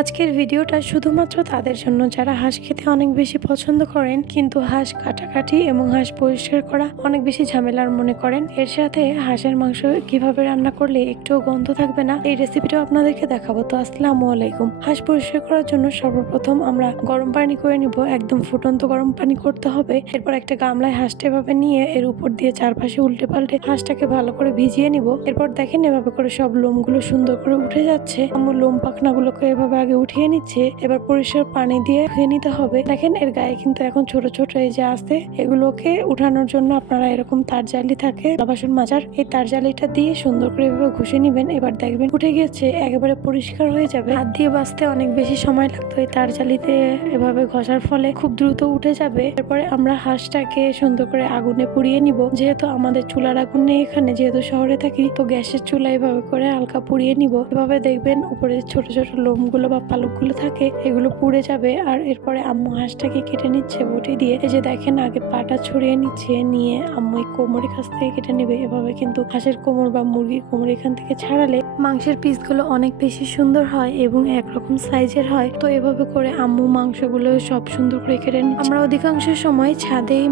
আজকের ভিডিওটা শুধুমাত্র তাদের জন্য যারা হাঁস খেতে অনেক বেশি পছন্দ করেন, কিন্তু হাঁস কাটাকাটি এবং হাঁস পরিষ্কার করা অনেক বেশি ঝামেলার মনে করেন। এর সাথে হাঁসের মাংস কিভাবে রান্না করলে একটুও গন্ধ থাকবে না, এই রেসিপিটাও আপনাদেরকে দেখাবো। তো আসসালামু আলাইকুম। হাঁস পরিষ্কার করার জন্য সর্বপ্রথম আমরা গরম পানি করে নিব। একদম ফুটন্ত গরম পানি করতে হবে। এরপর একটা গামলায় হাঁসটা এভাবে নিয়ে এর উপর দিয়ে চারপাশে উল্টে পাল্টে হাঁসটাকে ভালো করে ভিজিয়ে নিব। এরপর দেখেন এভাবে করে সব লোমগুলো সুন্দর করে উঠে যাচ্ছে। আমার লোম পাখনাগুলোকে এভাবে আগে উঠিয়ে নিচ্ছে। এবার পরিষ্কার পানি দিয়ে ধুয়ে নিতে হবে। দেখেন এর গায়ে কিন্তু এখন ছোট ছোট এই যে আছে, এগুলোকে উঠানোর জন্য আপনারা এরকম তার জালি থাকে বাসন মাজার, এই তার জালিটা দিয়ে সুন্দর করে এভাবে ঘষে নিবেন। এবার দেখবেন উঠে গেছে, একেবারে পরিষ্কার হয়ে যাবে। হাত দিয়ে বাছতে অনেক বেশি সময় লাগতো, এই তার জালিতে এভাবে ঘষার ফলে খুব দ্রুত উঠে যাবে। এরপরে আমরা হাঁসটাকে সুন্দর করে আগুনে পুড়িয়ে নিব। যেহেতু আমাদের চুলার আগুন নেই এখানে, যেহেতু শহরে থাকি, তো গ্যাসের চুলা এভাবে করে হালকা পুড়িয়ে নিব। এভাবে দেখবেন উপরে ছোট ছোট লোমগুলো বা পালকগুলো থাকে, এগুলো পুড়ে যাবে। আর এরপরে আম্মু হাঁসটাকে কেটে নিচ্ছে বটি দিয়ে। এই যে দেখেন আগে পাটা ছড়িয়ে নিচ্ছে, নিয়ে আম্মু এই কোমরের কাছ থেকে কেটে নেবে। এভাবে কিন্তু হাঁসের কোমর বা মুরগির কোমর এখান থেকে ছাড়ালে মাংসের পিসগুলো অনেক বেশি সুন্দর হয় এবং একরকম সাইজের হয়। তো এভাবে করে আম্মু মাংসগুলো সব সুন্দর করে কেটে নিচ্ছে। আমরা অধিকাংশ সময় ছাদেই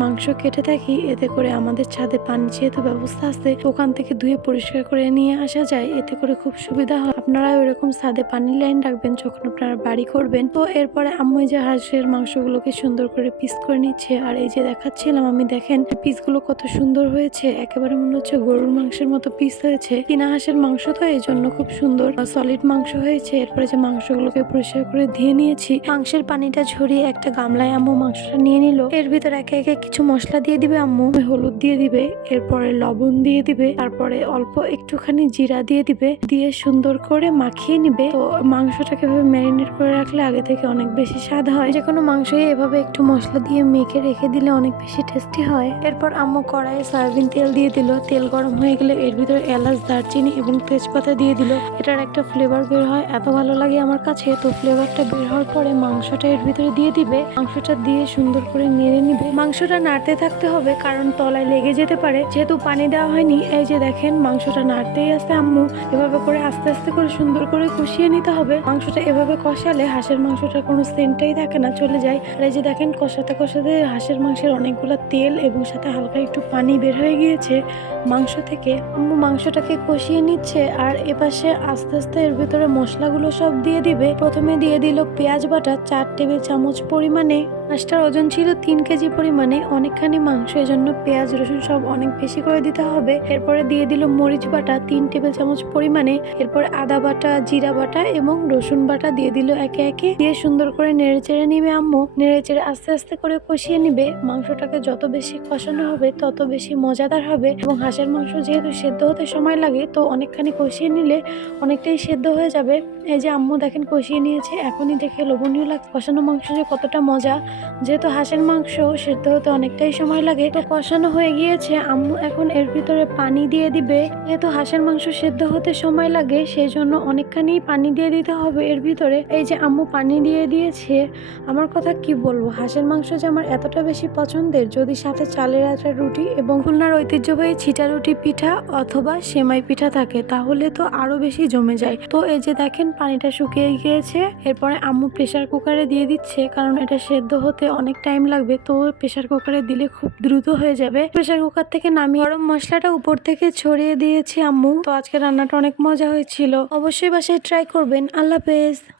মাংস কেটে থাকি, এতে করে আমাদের ছাদে পানি যেহেতু ব্যবস্থা আছে, ওখান থেকে ধুয়ে পরিষ্কার করে নিয়ে আসা যায়, এতে করে খুব সুবিধা হয়। আপনারা ওইরকম ছাদে পানির লাইন রাখবেন যখন আপনারা বাড়ি করবেন। তো এরপরে আম্মু এই যে হাঁসের মাংসগুলোকে সুন্দর করে পিস করে নিচ্ছে। আর এই যে দেখাচ্ছিলাম আমি, দেখেন পিসগুলো কত সুন্দর হয়েছে, একেবারে মনে হচ্ছে গরুর মাংসের মতো পিস হয়েছে। চীনা হাঁসের মাংস তো এই জন্য খুব সুন্দর সলিড মাংস হয়েছে। এরপরে যে মাংসগুলোকে পরিষ্কার করে ধুয়ে নিয়েছি, মাংসের পানিটা ঝরিয়ে একটা গামলায় আম্মু মাংসটা নিয়ে নিল। এর ভিতরে একে একে কিছু মশলা দিয়ে দিবে আম্মু। হলুদ দিয়ে দিবে, এরপরে লবণ দিয়ে দিবে, তারপরে অল্প একটুখানি জিরা দিয়ে দিবে, দিয়ে সুন্দর করে মাখিয়ে নিবে। তো মাংসটাকে এভাবে ম্যারিনেট করে রাখলে আগে থেকে অনেক বেশি স্বাদ হয়। যে কোনো মাংসই এভাবে একটু মশলা দিয়ে মেখে রেখে দিলে অনেক বেশি টেস্টি হয়। এরপর আম্মু কড়াইয়ে সয়াবিন তেল দিয়ে দিল। তেল গরম হয়ে গেলে এর ভিতরে এলাচ, দারচিনি এবং তেজপাতা দিয়ে দিল। এটার একটা ফ্লেভার বের হয়, এত ভালো লাগে আমার কাছে। তো ফ্লেভারটা বের হওয়ার পরে মাংসটা এর ভিতরে দিয়ে দিবে। মাংসটা দিয়ে সুন্দর করে নেড়ে নিবে। মাংসটা নাড়তে থাকতে হবে, কারণ তলায় লেগে যেতে পারে, যেহেতু পানি দেওয়া হয়নি। এই যে দেখেন মাংসটা নাড়তেই আছে আম্মু। এভাবে করে আস্তে আস্তে করে সুন্দর করে কষিয়ে নিতে হবে। মাংসটা এভাবে কষালে হাঁসের মাংসটার কোনো সেন্টটাই থাকে না, চলে যায়। আর এই যে দেখেন কষাতে কষাতে হাঁসের মাংসের অনেকগুলো তেল এবং সাথে হালকা একটু পানি বের হয়ে গিয়েছে মাংস থেকে। আম্মু মাংসটাকে কষিয়ে নিচ্ছে। আর এপাশে আস্তে আস্তে এর ভিতরে মশলাগুলো সব দিয়ে দিবে। প্রথমে দিয়ে দিল পেঁয়াজ বাটা 4 টেবিল চামচ পরিমাণে। হাঁসটার ওজন ছিল 3 কেজি পরিমাণে, অনেকখানি মাংস, এজন্য পেঁয়াজ রসুন সব অনেক বেশি করে দিতে হবে। এরপরে দিয়ে দিল মরিচ বাটা 3 টেবিল চামচ পরিমাণে। এরপরে আদা বাটা, জিরা বাটা এবং রসুন বাটা দিয়ে দিল একে একে। দিয়ে সুন্দর করে নেড়ে চেড়ে নিবে আম্মু। নেড়ে চেড়ে আস্তে আস্তে করে কষিয়ে নিবে। মাংসটাকে যত বেশি কষানো হবে তত বেশি মজাদার হবে। এবং হাঁসের মাংস যেহেতু সেদ্ধ হতে সময় লাগে, তো অনেকখানি কষিয়ে নিলে অনেকটাই সেদ্ধ হয়ে যাবে। এই যে আম্মু দেখেন কষিয়ে নিয়েছে, এখনই দেখে লোভনীয় লাগছে। কষানো মাংস যে কতটা মজা, যেহেতু হাঁসের মাংস সেদ্ধ হতে অনেকটাই সময় লাগে। তো কষানো হয়ে গিয়েছে, আম্মু এখন এর ভিতরে পানি দিয়ে দিবে। যেহেতু হাঁসের মাংস সেদ্ধ হতে সময় লাগে, সেই জন্য অনেকখানি পানি দিয়ে দিতে হবে এর ভিতরে। এই যে আম্মু পানি দিয়ে দিয়েছে। আমার কথা কি বলবো, হাঁসের মাংস যে আমার এতটা বেশি পছন্দের, যদি সাথে চালের আটার রুটি এবং খুলনার ঐতিহ্যবাহী ছিটা রুটি পিঠা অথবা সেমাই পিঠা থাকে, তাহলে তো আরো বেশি জমে যায়। তো এই যে দেখেন পানিটা শুকিয়ে গিয়েছে। এরপরে আম্মু প্রেসার কুকারে দিয়ে দিচ্ছে, কারণ এটা সেদ্ধ হতে অনেক টাইম লাগবে। তো প্রেসার কুকারে দিলে খুব দ্রুত হয়ে যাবে। প্রেসার কুকার থেকে নামিয়ে গরম মশলাটা উপর থেকে ছড়িয়ে দিয়েছি আম্মু। তো আজকে রান্নাটা অনেক মজা হয়েছিল, অবশ্যই বাসায় ট্রাই করবেন। আল্লাহ হাফেজ।